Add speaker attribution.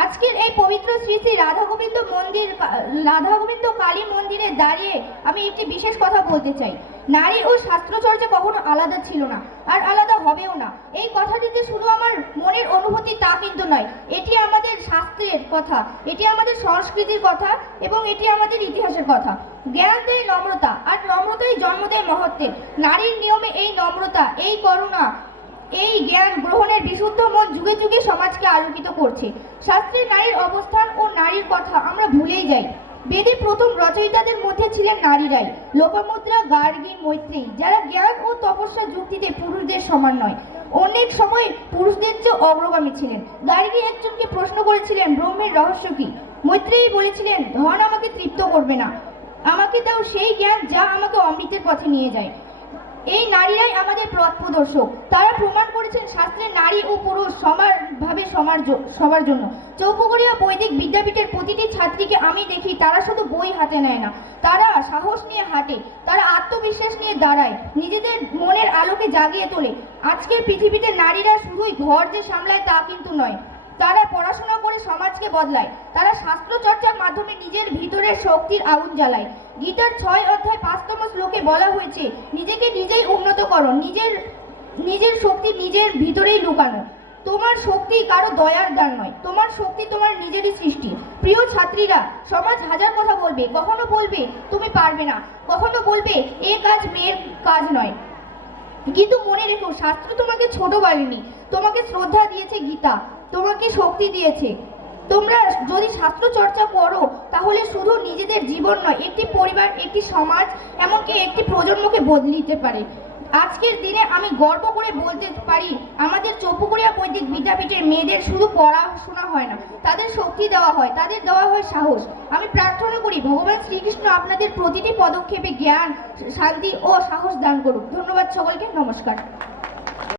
Speaker 1: আজকের এই পবিত্র শ্রী শ্রী রাধা গোবিন্দ মন্দির রাধা গোবিন্দ কালী মন্দিরে দাঁড়িয়ে আমি একটি বিশেষ কথা বলতে চাই। নারী ও শাস্ত্রচর্চা কখনো আলাদা ছিল না, আর আলাদা হবেও না। এই কথাটি যে শুধু আমার মনের অনুভূতি তা কিন্তু নয়, এটি আমাদের শাস্ত্রের কথা, এটি আমাদের সংস্কৃতির কথা, এবং এটি আমাদের ইতিহাসের কথা। জ্ঞান দেয় নম্রতা, আর নম্রতাই জন্ম দেয় মহত্বের। নারীর নিয়মে এই নম্রতা, এই করুণা এই জ্ঞান গ্রহণের বিশুদ্ধ মন যুগে যুগে সমাজকে আলোকিত করছে। শাস্ত্রে নারীর অবস্থান ও নারীর কথা আমরা ভুলেই যাই। বেদে প্রথম রচয়িতাদের মধ্যে ছিলেন নারীরাই লোপামুদ্রা, গার্গী মৈত্রী যারা জ্ঞান ও তপস্যা যুক্তিতে পুরুষদের সমান নয়। অনেক সময় পুরুষদের চেয়ে অগ্রগামী ছিলেন। গার্গী একজনকে প্রশ্ন করেছিলেন, ব্রহ্মের রহস্য কি? মৈত্রেয়ী বলেছিলেন, ধন আমাকে তৃপ্ত করবে না। আমাকে দাও সেই জ্ঞান যা আমাকে অমৃতের পথে নিয়ে যায়। এই নারীরাই আমাদের পথ প্রদর্শক। তারা প্রমাণ করেছেন শাস্ত্রে নারী ও পুরুষ সমানভাবে সবার জ- সবার জন্য। চৌপগড়িয়া বৈদিক বিদ্যাপীঠের প্রতিটি ছাত্রীকে আমি দেখি, তারা শুধু বই হাতে নেয় না। তারা সাহস নিয়ে হাঁটে, তারা আত্মবিশ্বাস নিয়ে দাঁড়ায়, নিজেদের মনের আলোকে জাগিয়ে তোলে। আজকের পৃথিবীতে নারীরা শুধুই ঘর যে সামলায় তা কিন্তু নয়, তারা করে সমাজকে বদলায়। তারা শাস্ত্র চর্চার মাধ্যমে নিজের ভিতরের শক্তির আগুন জ্বালায়। গীতার ছয় অধ্যায় পাঁচতম শ্লোকে বলা হয়েছে, নিজেকে নিজেই উন্নত করো, নিজের নিজের শক্তি নিজের ভিতরেই লুকানো। তোমার শক্তি কারও দয়ার দান নয়, তোমার শক্তি তোমার নিজেরই সৃষ্টি। প্রিয় ছাত্রীরা, সমাজ হাজার কথা বলবে, কখনো বলবে, তুমি পারবে না। কখনো বলবে, এ কাজ মেয়ের কাজ নয়। কিন্তু মনে রেখো, শাস্ত্র তোমাকে ছোট বলেনি, তোমাকে শ্রদ্ধা দিয়েছে গীতা। তোমাকে শক্তি দিয়েছে। তোমরা যদি শাস্ত্র চর্চা করো, তাহলে শুধু নিজেদের জীবন নয়, একটি পরিবার, একটি সমাজ, এমনকি একটি প্রজন্মকে বদলে পারে। আজকের দিনে আমি গর্ব করে বলতে পারি, আমাদের চৌপুকুরিয়া বৈদিক বিদ্যাপীঠের মেয়েদের শুধু পড়াশোনা হয় না, তাদের শক্তি দেওয়া হয়, তাদের দেওয়া হয় সাহস। আমি প্রার্থনা করি, ভগবান শ্রীকৃষ্ণ আপনাদের প্রতিটি পদক্ষেপে জ্ঞান, শান্তি ও সাহস দান করুক। ধন্যবাদ সকলকে, নমস্কার।